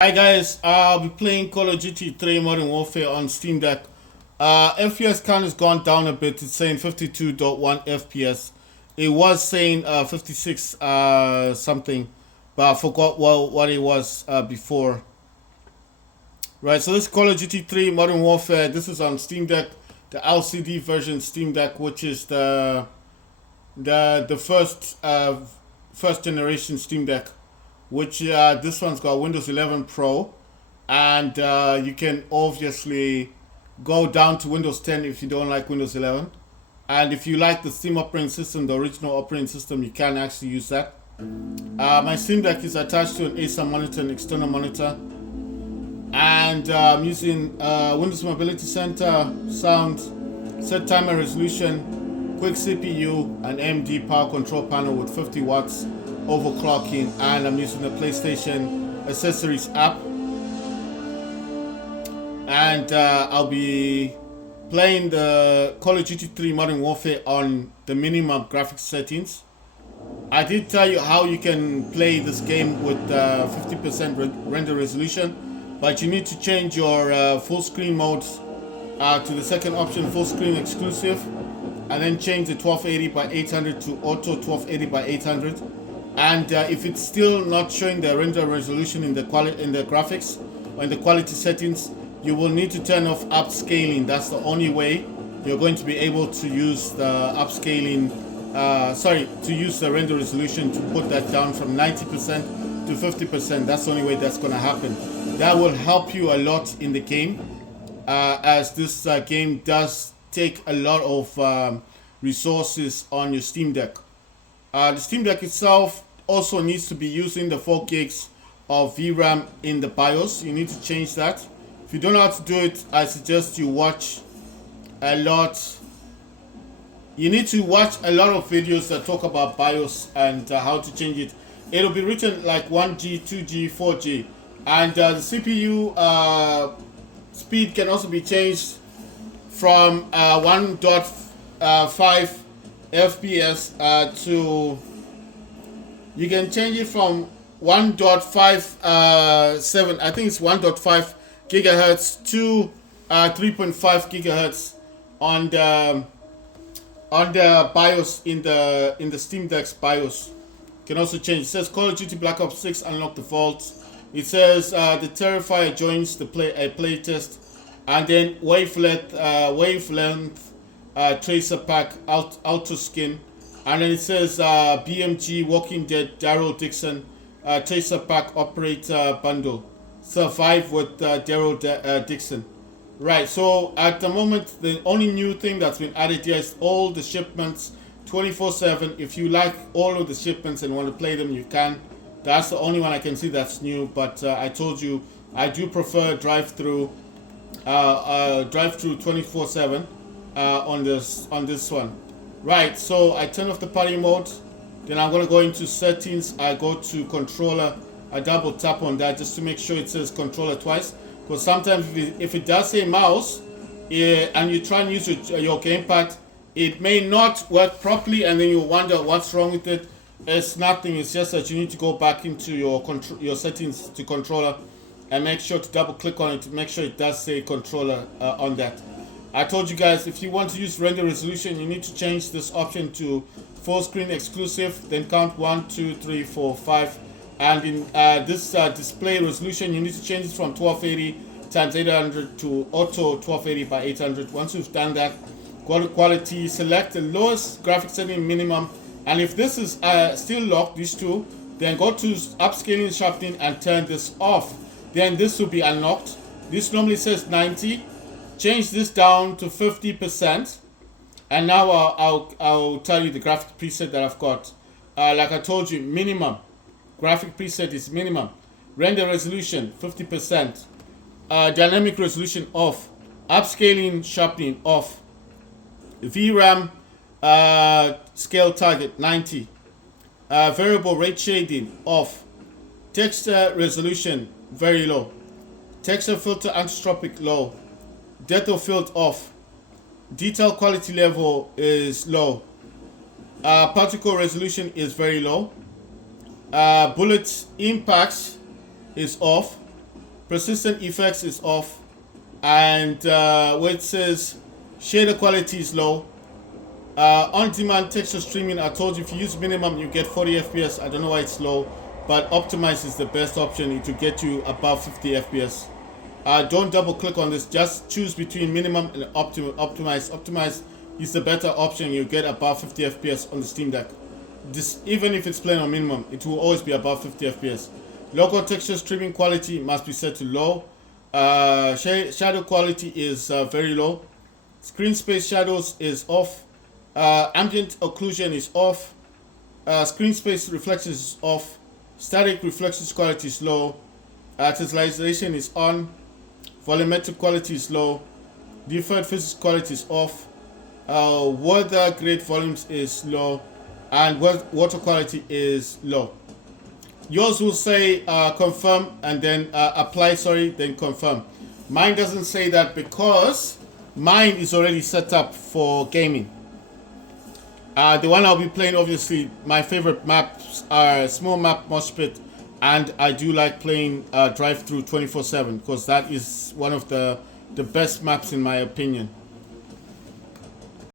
Hi guys, I'll be playing Call of Duty 3 Modern Warfare on Steam Deck. FPS count has gone down a bit. It's saying 52.1 FPS. It was saying 56 something, but I forgot what it was before. Right, so this is Call of Duty 3 Modern Warfare. This is on Steam Deck, the LCD version Steam Deck, which is the first generation Steam Deck, which this one's got Windows 11 Pro, and you can obviously go down to Windows 10 if you don't like Windows 11. And if you like the Steam operating system, the original operating system, you can actually use that. My Steam Deck is attached to an ASA monitor, an external monitor, and I'm using Windows Mobility Center, sound, set timer resolution, quick CPU, an AMD power control panel with 50 watts overclocking, and I'm using the PlayStation accessories app. And I'll be playing the Call of Duty 3 Modern Warfare on the minimum graphics settings. I did tell you how you can play this game with 50% render resolution, but you need to change your full screen mode to the second option, full screen exclusive, and then change the 1280 by 800 to auto 1280 by 800. And if it's still not showing the render resolution in the graphics or in the quality settings, you will need to turn off upscaling. That's the only way you're going to be able to use the upscaling. To use the render resolution to put that down from 90% to 50%. That's the only way that's going to happen. That will help you a lot in the game, as this game does take a lot of resources on your Steam Deck. The Steam Deck itself also needs to be using the 4 gigs of VRAM in the BIOS. You need to change that. If you don't know how to do it, I suggest you watch a lot. You need to watch a lot of videos that talk about BIOS and how to change it. It'll be written like 1G, 2G, 4G. And the CPU speed can also be changed from 1.5 FPS to, you can change it from 1.57, I think it's 1.5 gigahertz to 3.5 gigahertz on the BIOS in the Steam Deck's BIOS. You can also change. It says Call of Duty Black Ops 6 unlock default. It says the Terrifier joins the play test, and then wavelength tracer pack auto skin, and then it says BMG Walking Dead Daryl Dixon tracer pack operator bundle. Survive with Daryl Dixon. Right, so at the moment, the only new thing that's been added here is all the shipments 24/7. If you like all of the shipments and want to play them, you can. That's the only one I can see that's new, but I told you I do prefer drive-through 24/7 on this one. Right, so I turn off the party mode, then I'm going to go into settings. I go to controller, I double tap on that just to make sure it says controller twice. Because sometimes if it does say mouse, and you try and use your gamepad, it may not work properly, and then you wonder what's wrong with it. It's nothing. It's just that you need to go back into your settings to controller and make sure to double click on it to make sure it does say controller on that. I told you guys, if you want to use render resolution, you need to change this option to full screen exclusive, then count 1, 2, 3, 4, 5. And in this display resolution, you need to change it from 1280 times 800 to auto 1280 by 800. Once you've done that, go to quality, select the lowest graphics setting minimum, and if this is still locked, these two, then go to upscaling sharpening and turn this off. Then this will be unlocked. This normally says 90. Change this down to 50%, and now I'll tell you the graphic preset that I've got. Like I told you, minimum. Graphic preset is minimum. Render resolution 50%. Dynamic resolution off. Upscaling sharpening off. VRAM scale target 90. Variable rate shading off. Texture resolution very low. Texture filter anisotropic low. Depth of field off. Detail quality level is low. Particle resolution is very low. Bullet impacts is off. Persistent effects is off, and where it says shader quality is low. On-demand texture streaming, I told you if you use minimum you get 40 FPS. I don't know why it's low, but optimize is the best option to get you above 50 FPS. Don't double click on this, just choose between minimum and optimize. Optimize is the better option. You get above 50 FPS on the Steam Deck. This, even if it's playing on minimum, it will always be above 50 FPS. Local texture streaming quality must be set to low. Shadow quality is very low. Screen space shadows is off. Ambient occlusion is off. Screen space reflections is off. Static reflections quality is low. Tessellation is on. Volumetric quality is low. Deferred physics quality is off. Weather grade volumes is low. And water quality is low. Yours will say confirm and then apply, then confirm. Mine doesn't say that because mine is already set up for gaming. The one I'll be playing, obviously, my favorite maps are Small Map, Mosh Pit, and I do like playing Drive Through 24/7 because that is one of the best maps in my opinion.